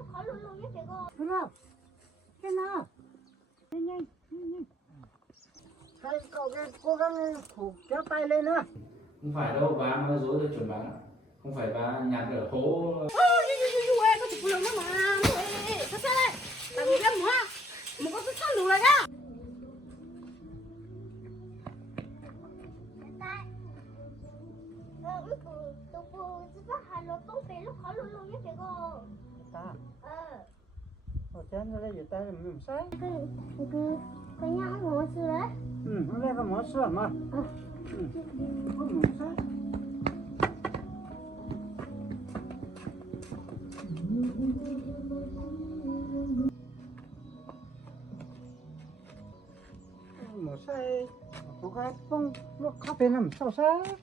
lúc khó luôn luôn nhất cô. Đúng không? Thế nào? Nhanh nhanh, nhanh nhanh. Cái cậu cố gắng phủ kéo tay lên nữa. Không phải đâu, bà nói dối tôi chuẩn bà. Không phải bà nhặt ở hố. Có chụp lồng đó mà. Sao đây? Tại vì em mua. Một con sắt lùi lại nhá. Lúc khó luôn luôn nhất cô. Ta. Ở trên đây giờ ta mình sai. Cái nhã ngồi xưa đấy. Hôm nay có món sữa mà. Không sai. Một sai. Có cái không nó khá bên làm sao sai.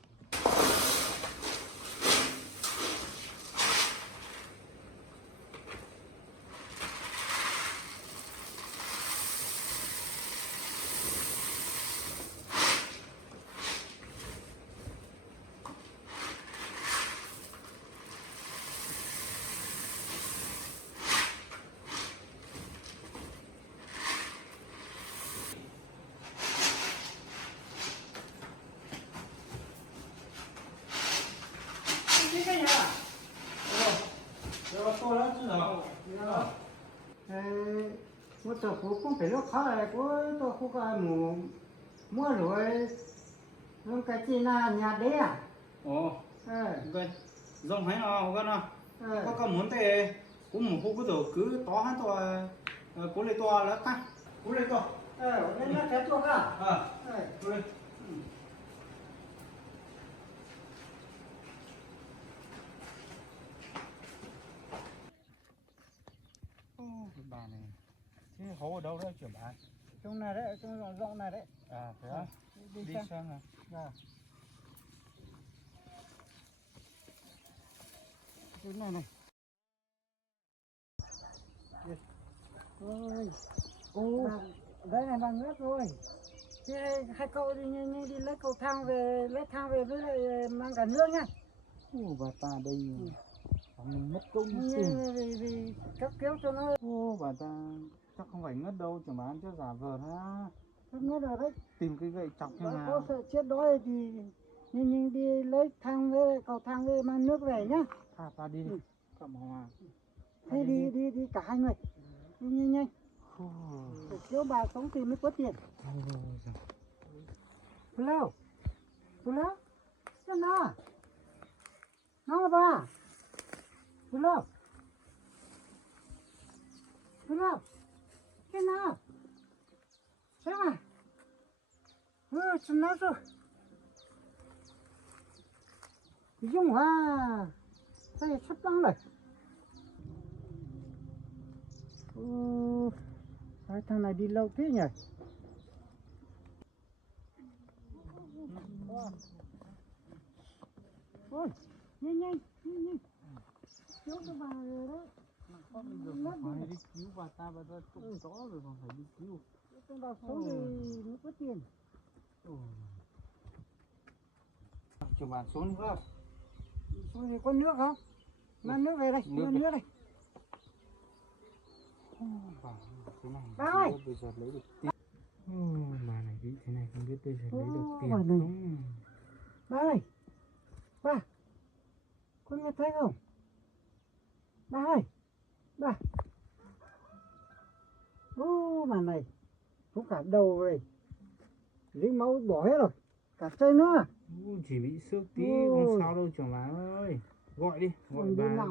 Cái nhà. Rồi cô đã chứ nào? Một tờ phụ cũng phải lúc khó là của tôi không có mua rồi lúc cái chi là nhà đấy à? Ồ, ok. Rộng hay nào gần nào? Có muốn thế cũng một khu cái cứ to hết to cố lấy to là cắt. Cố lấy to. Nên nó cái to cả. Cố lấy. Cái bà này. Thế hố ở đâu đấy trưởng bà? Trong này đấy, trong rộng này đấy. À thế á? Đi sang nào. Dạ. Cái này này. Ôi. Đây này bằng nước rồi. Thế hai cậu đi nhanh đi lấy cầu thang về, lấy thang về với lại mang cả nước nhá. Bà ta đây mình mất công Vì cấp kéo cho nó. Bà ta chắc không phải ngất đâu, chẳng bán cho giả vờ ha. Sắp ngất rồi đấy. Tìm cái gậy chọc như nào. Có sợ chết đói thì nhanh đi lấy thang với cầu thang với mang nước về nhá. Ta đi đi. Cầm hòa. Thế đi cả hai người. Đi nhanh. Để kéo bà sống thì mới có tiền. Hello. Cái nào? Nó bà. Hello. Cái nào? Xem à? Chân nó rồi. Dùng hoa. Đây sắp lắm rồi. Cái thằng này đi lâu thế nhỉ? Ôi, nhanh. Kéo cho bà rồi đó. Phải đi cứu bà ta cũng rõ rồi còn phải đi cứu. Trong bà sống thì mới có tiền. Cho bạn xuống không? Xuống thì có nước không? Mang nước về đây, đưa nước đây. Bà ơi! Bây giờ lấy được tiền. Bà này bị thế này không biết bây giờ lấy được tiền không? Bà ơi! Bà! Có nghe thấy không? Bà ơi! Bà! Bà này cũng cả đầu rồi. Lấy máu bỏ hết rồi. Cả chân nữa. Chỉ bị xước tí không sao đâu trưởng bà ơi. Gọi đi, gọi bà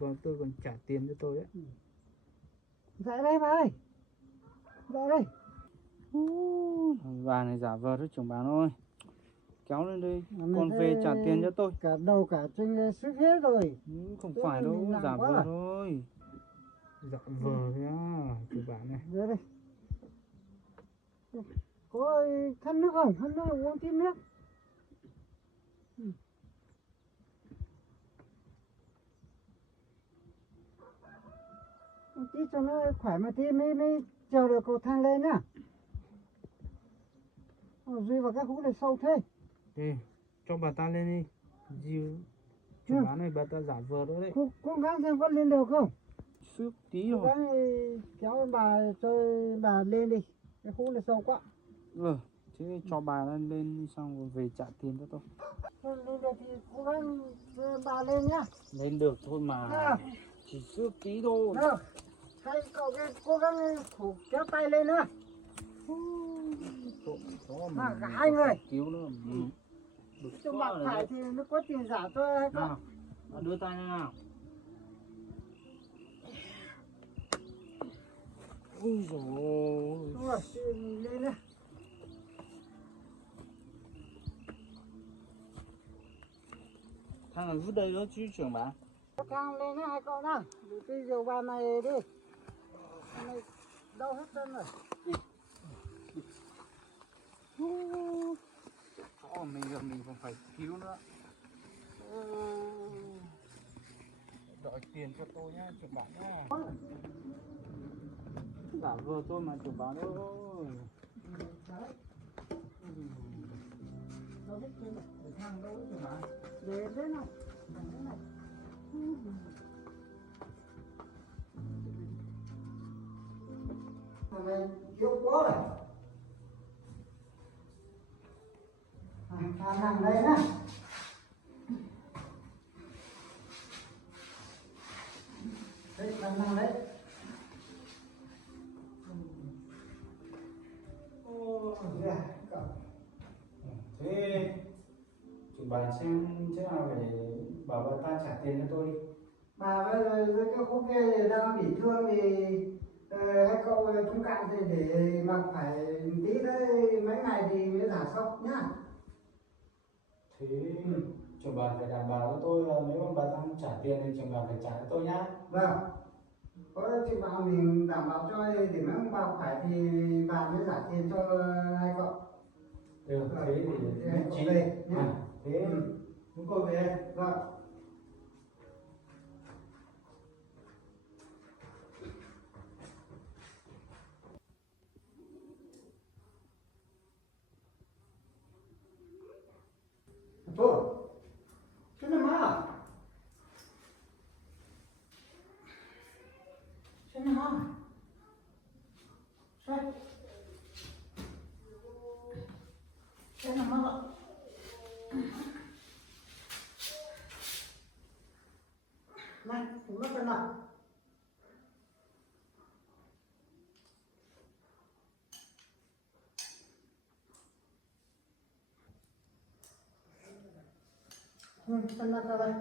dậy tôi còn trả tiền cho tôi đấy. Dậy đây bà ơi. Dậy đây. Bà này giả vờ đấy trưởng bà ơi. Kéo lên đây, con về trả tiền cho tôi. Cả đầu cả chân sức hết rồi. Không phải đâu, giả vờ thôi. Giả vờ thế à, chú bạn này. Dậy đây. Có khăn nước không? Khăn nước uống tí nước. Tí cho nó khỏe mà tí mới trèo được cầu thang lên nhá. Duy vào cái hũ này sâu thế. Đây, cho bà ta lên đi. Dìu. Chú bán này bà ta giả vờ nữa đấy. Cố gắng xem có lên được không? xước tí Cố rồi. gắng kéo bà chơi bà lên đi, cái khu này sâu quá. Thế cho bà lên đi xong rồi về trả tiền cho tôi. Thôi lên đây thì cố gắng đưa bà lên nhá. Lên được thôi mà. Nào, Chỉ xước tí thôi. nào, hai cậu cái cố gắng thủ kéo tay lên nữa. Mà cả hai người. Cứu nữa. Cho bà phải thì nó có tiền giả cho hai cậu. Nào, đưa tay ra nào. Ôi dồi ôi. Đúng rồi, thì lên đây. Thằng này vứt đây đó chứ trưởng bà. Thang lên nhá hai cậu nào. Bây giờ bà này đi. Bà này đau hết chân rồi. Mình giờ mình còn phải cứu nữa. Đòi tiền cho tôi nhá, trưởng bảo nhá. Giả vờ tôi mà trưởng bảo đâu. Đâu hết chân rồi. Thang đâu rồi mà. Về thế nào. Thế này. Thằng này yếu quá rồi. Thằng nằm đây nhá. Đấy, thằng nằm đấy. Thế trưởng bà xem thế nào để bảo bà ta trả tiền cho tôi đi. Mà bây giờ với cái khúc kia đang bị thương thì hai cậu trung cạn thì để mà phải tí tới mấy ngày thì mới giảm sốc nhá. Thế trưởng bà phải đảm bảo cho tôi là nếu mà bà ta không trả tiền thì trưởng bà phải trả cho tôi nhá. Vâng. Có chị bảo mình đảm bảo cho để mấy ông bà khỏe thì bà mới trả tiền cho hai cậu. Được, thế thì hai cậu về nhé. Thế chúng tôi về. Vâng. Thôi, cái này mà. Cái này mà. Sao? Cái này mà. Này, chúng nó cái nào? Cái nào cái này?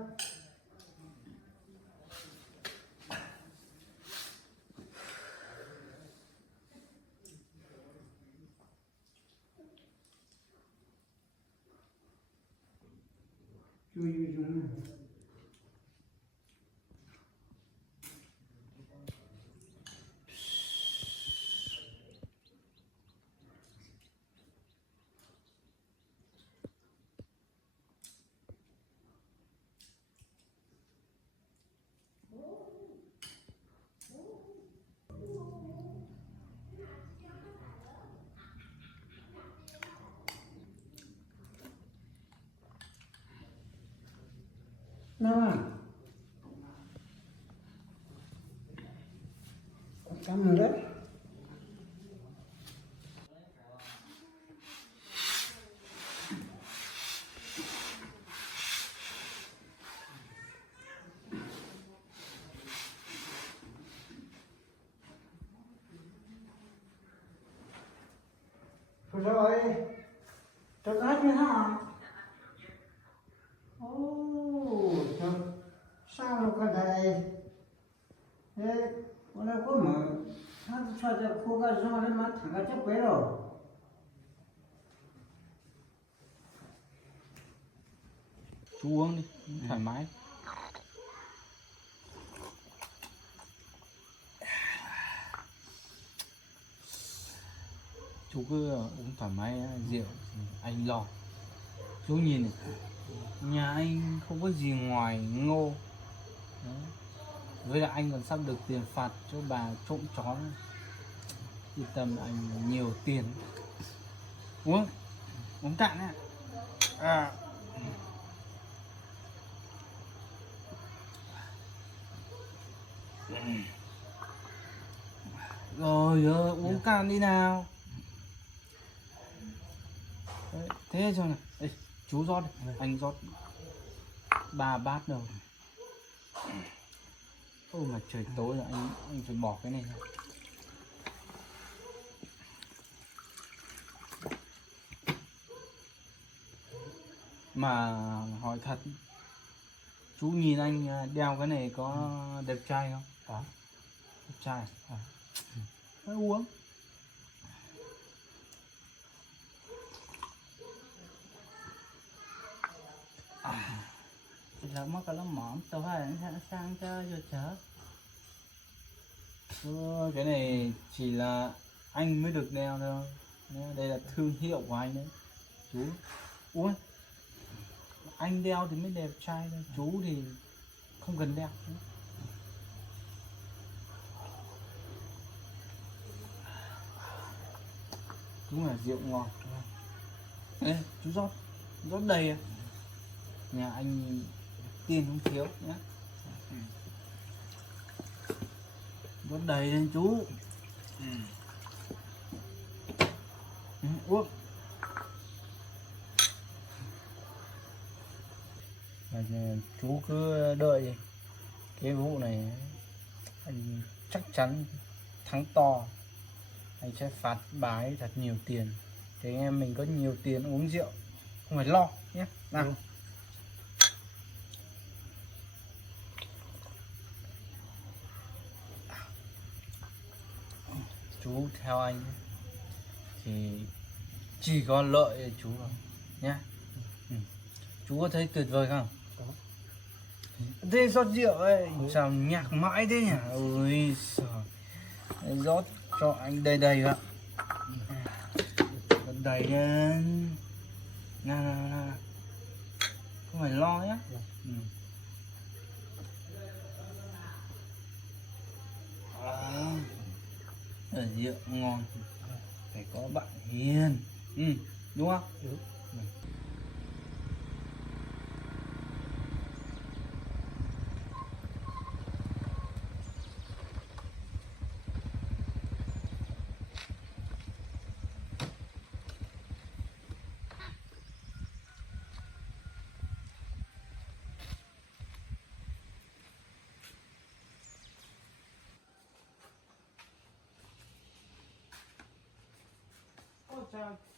Chui chui chui. Nào. Cảm ơn đấy. Rồi, cho gái như nào? Trời, sao nó có đây? Thế, con đâu có mở, nó cho cho cô gái do lên mắt thằng cái chấp quế rồi. Chú uống đi, thoải mái. Chú cứ uống thoải mái rượu, anh lo. Chú nhìn này, nhà anh không có gì ngoài ngô. Đấy. Với lại anh còn sắp được tiền phạt cho bà trộm chó. Yên tâm anh nhiều tiền. Uống, uống cạn nè. À. Rồi uống cạn đi nào. Đấy, thế cho này. Ê, chú rót đi. Anh rót 3 bát đâu. Ôi mà trời tối rồi anh phải bỏ cái này ra. Mà hỏi thật, chú nhìn anh đeo cái này có đẹp trai không? Có. Đẹp trai à? Hãy uống. Là mất cái lắm mỏm tao phải sang cho rồi chớ. Cái này chỉ là anh mới được đeo thôi. Đây là thương hiệu của anh đấy. Chú uống. Anh đeo thì mới đẹp trai thôi. Chú thì không cần đeo. Đúng là rượu ngon. Ê, chú rót đầy à? Nhà anh tiền không thiếu nhé. Rót đầy lên chú. Uống. Chú cứ đợi cái vụ này anh chắc chắn thắng to. Anh sẽ phạt bà ấy thật nhiều tiền để anh em mình có nhiều tiền uống rượu, không phải lo nhé. Nào. Chú theo anh thì chỉ có lợi cho chú thôi nhé. Chú có thấy tuyệt vời không? Có. Thế rót rượu ấy sao nhạc mãi thế nhỉ? Ôi trời. Rót cho anh đầy đầy ạ. Đầy lên. Nào. Không phải lo nhé. Rượu ngon phải có bạn hiền. Đúng không? Đúng.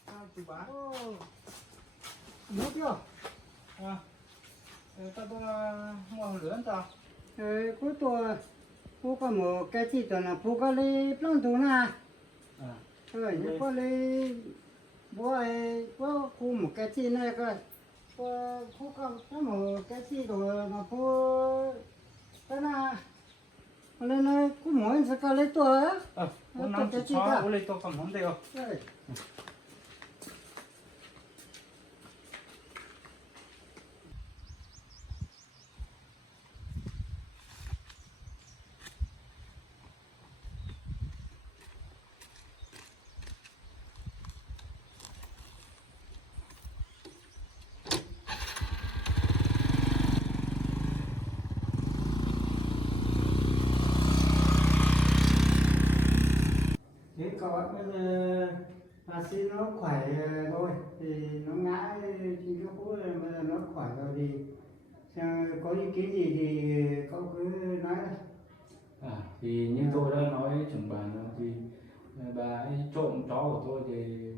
Chào chú bá. Nước chưa? Tao mua lửa cho. Cuối tuần cô có một cái gì đó là cô có lấy plon thủ na. Nhưng có lấy bố ấy có cô một cái gì này cơ. Cô có một cái gì đó mà cô cái là lên này cô muốn sẽ có lấy tuổi á. Cô nắm cái gì chó cả. cô lấy tôi cầm không được. Thế cậu ấy bây giờ là xin nó khỏe thôi thì nó ngã trên cái khúc này bây giờ nó khỏe rồi thì có ý kiến gì thì cậu cứ nói. Thì như tôi đã nói trưởng bản thì bà ấy trộm chó của tôi thì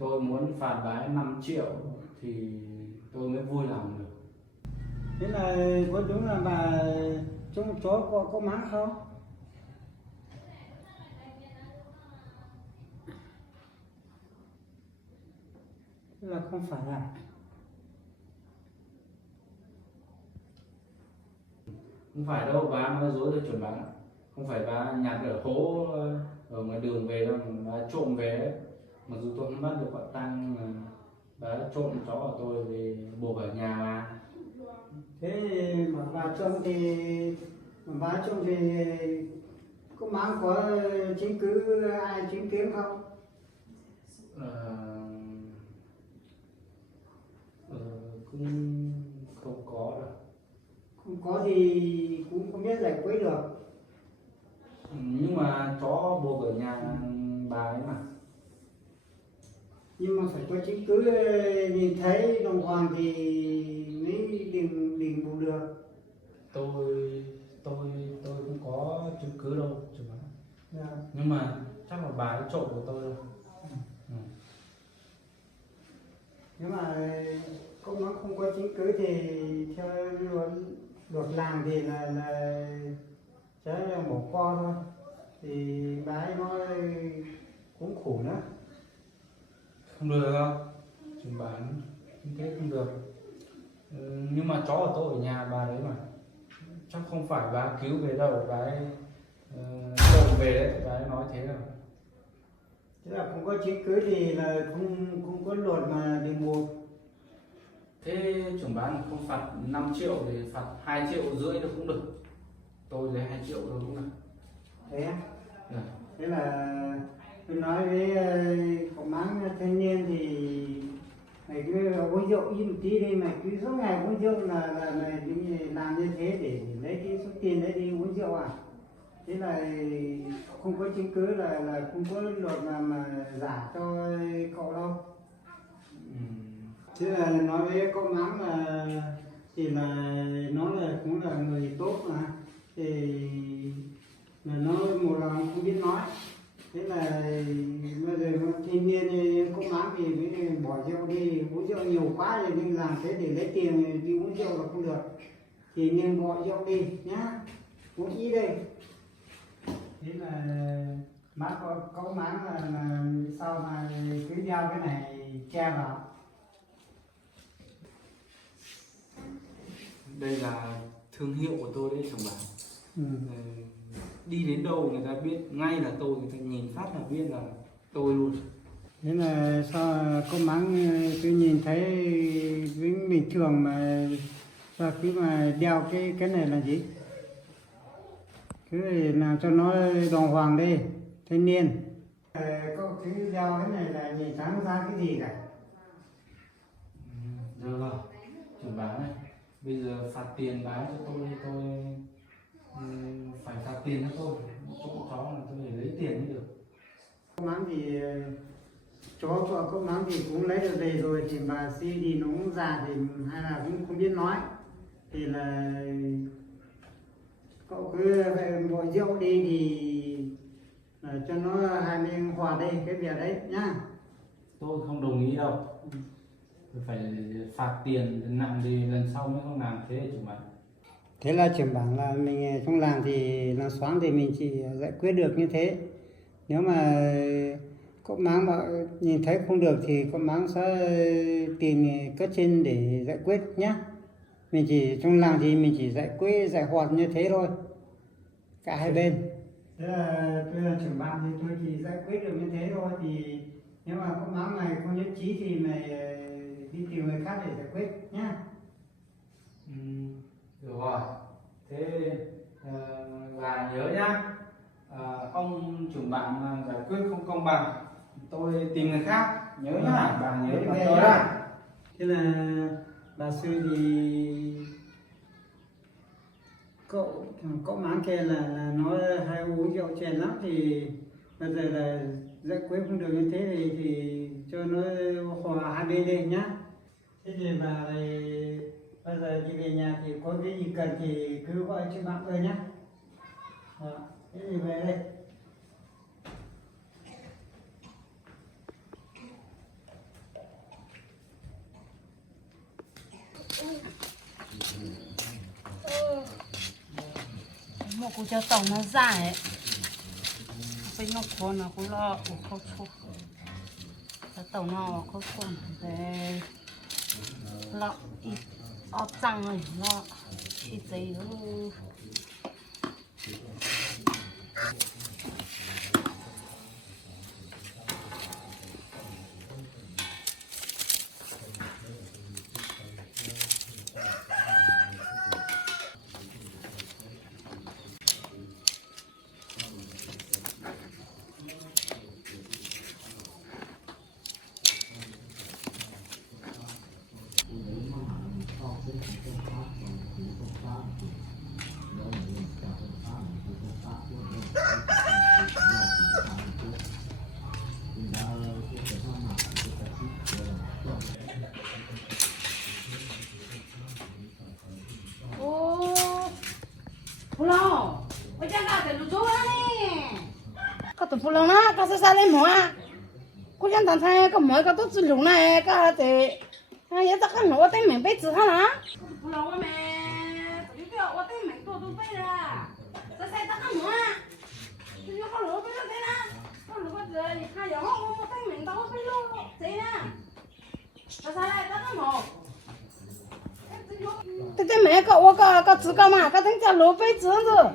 tôi muốn phạt bà ấy 5 triệu thì tôi mới vui lòng được. Thế là có đúng là bà trông chó có mắng không? Thế là không phải là Không phải đâu, bà nói dối tôi chuẩn bán. Không phải bà nhặt ở hố ở ngoài đường về đâu, mà bà trộm về đấy. Mặc dù tôi không bắt được quả tang nhưng mà bà đã trộm chó của tôi thì buộc ở nhà mà. thế mà bà trông thì có mắng có chứng cứ ai chứng kiến không? Cũng không có đâu. Không có thì cũng không biết giải quyết được. Nhưng mà chó buộc ở nhà bà ấy mà. Nhưng mà phải có chứng cứ nhìn thấy đồng hoàng thì mới đình buộc được. Tôi không có chứng cứ đâu chú bà. Dạ. Nhưng mà chắc là bà ấy trộm của tôi đâu. Ừ. Nếu mà cũng nó không có chứng cứ thì theo luật làm thì là sẽ bỏ qua thôi, thì bà ấy nói cũng khổ nữa. Không được đâu chú bán thế không được. Nhưng mà chó của tôi ở nhà bà đấy mà, chắc không phải bà ấy cứu về đâu, bà ấy trộm về đấy, bà ấy nói thế rồi. Thế là không có chứng cứ thì là không có luật mà đình buộc. Thế trưởng bán không phạt 5 triệu thì phạt 2,5 triệu được cũng được, tôi lấy 2 triệu rồi cũng được. Thế á? Được. Thế là tôi nói với cậu máng thanh niên thì mày cứ uống rượu im một tí đi, mày cứ suốt ngày uống rượu là mày đi làm như thế để lấy cái số tiền đấy đi uống rượu à? Thế là không có chứng cứ là không có luật mà giả cho cậu đâu. Thế là nói với cậu máng là thì là nó là cũng là người tốt mà, thì là nó một là không biết nói. Thế là bây giờ thanh niên có máng thì mới bỏ rượu đi, uống rượu nhiều quá rồi nhưng làm thế để lấy tiền đi uống rượu là không được, thì nên bỏ rượu đi nhá, uống ít đây. Thế là má có máng là sao mà cứ đeo cái này che vào. Đây là thương hiệu của tôi đấy chồng bà. Ừ. Đi đến đâu người ta biết ngay là tôi, người ta nhìn phát là biết là tôi luôn. Thế là sao có máng cứ nhìn thấy bình thường mà sao cứ mà đeo cái này là gì? Cứ làm cho nó đàng hoàng đi, thanh niên. Có cái đeo cái này là nhìn sáng ra cái gì cả. Được rồi, trưởng bán này, bây giờ phạt tiền bán cho tôi phải phạt tiền cho tôi, chỗ chó là tôi để lấy tiền mới được. Có máng thì chó có máng thì cũng lấy được về rồi, thì bà Si thì nó cũng già thì hay là cũng không biết nói, thì là cậu cứ bỏ rượu đi thì cho nó hai bên hòa đi cái việc đấy nhá. Tôi không đồng ý đâu. Phải phạt tiền nặng thì lần sau mới không làm thế chủ bạn. Thế là trưởng bản là mình không làm thì làm xoáng thì mình chỉ giải quyết được như thế. Nếu mà có máng mà nhìn thấy không được thì có máng sẽ tìm cấp trên để giải quyết nhá. Mình chỉ trong làng thì mình chỉ giải quyết giải hoạt như thế thôi, cả hai bên. Thế là tôi là trưởng bản thì tôi chỉ giải quyết được như thế thôi, thì nếu mà có máng này không nhất trí thì mày đi tìm người khác để giải quyết nhá. Được rồi. Thế là nhớ nhá. Ông trưởng bạn giải quyết không công bằng, tôi tìm người khác. Nhớ nhá, bà nhớ bà tôi đó. Thế là bà Sư thì cậu máng kia là nó hay uống rượu chèn lắm, thì bây giờ là giải quyết không được như thế thì cho nó hòa hai bên đi nhá. Thế thì bà này bây giờ đi về nhà thì có cái gì cần thì cứ gọi cho bạn tôi nhá. Thế thì về đây. một cô cho tổng nó dài ấy, bên nó khó nó cũng lo khó chua, cho tổng nó khó chua để lo ít ọt răng rồi lo ít giấy nữa. 我家那在泸州呢，个都不冷啦，个是啥来毛啊？我想当才个毛个都只冷啦，个在，哎呀，这个我对门被子上啦，不冷我们，这就叫我对门多都背了，这才这个毛啊，这就好老背了对啦，好如果这你看然后我对门到我背了，对啦，这啥来这个毛？这门个自个嘛，个等下老背子子。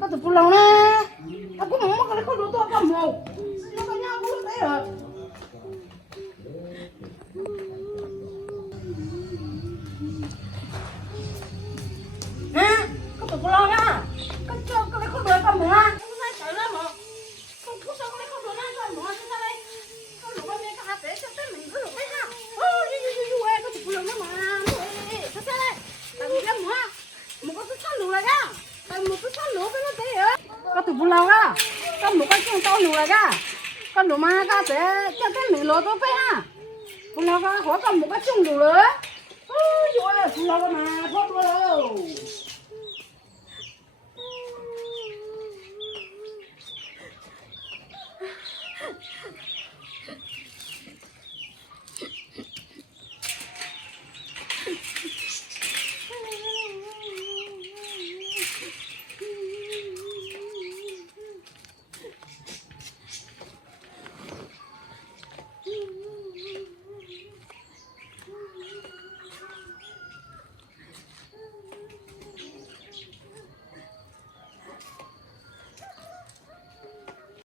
cái tụi phụ lòng nè, cái cũng muốn cái con lúa to cái màu, nó cái nhau cũng thấy rồi. Nè, cái tụi phụ lòng á, cái con lúa cái màu á, không phải chạy ra mà, không sao cái con lúa cái màu như thế này, con lúa cái cái hạt để cho cái mình cái lúa cái ha, cái tụi phụ lòng nó mà, cái sao đây, tại vì cái màu, một cái sắn lúa này á. Một cái sắn lúa cái nó thế hả? Cái tụi bùn lâu á, cái một cái chân to lúa này á, cái lúa mà cái thế, cái mình lúa tôi phải ha, bùn lâu cái họ cầm một cái chân lúa, ôi trời ơi, bùn lâu mà thoát rồi.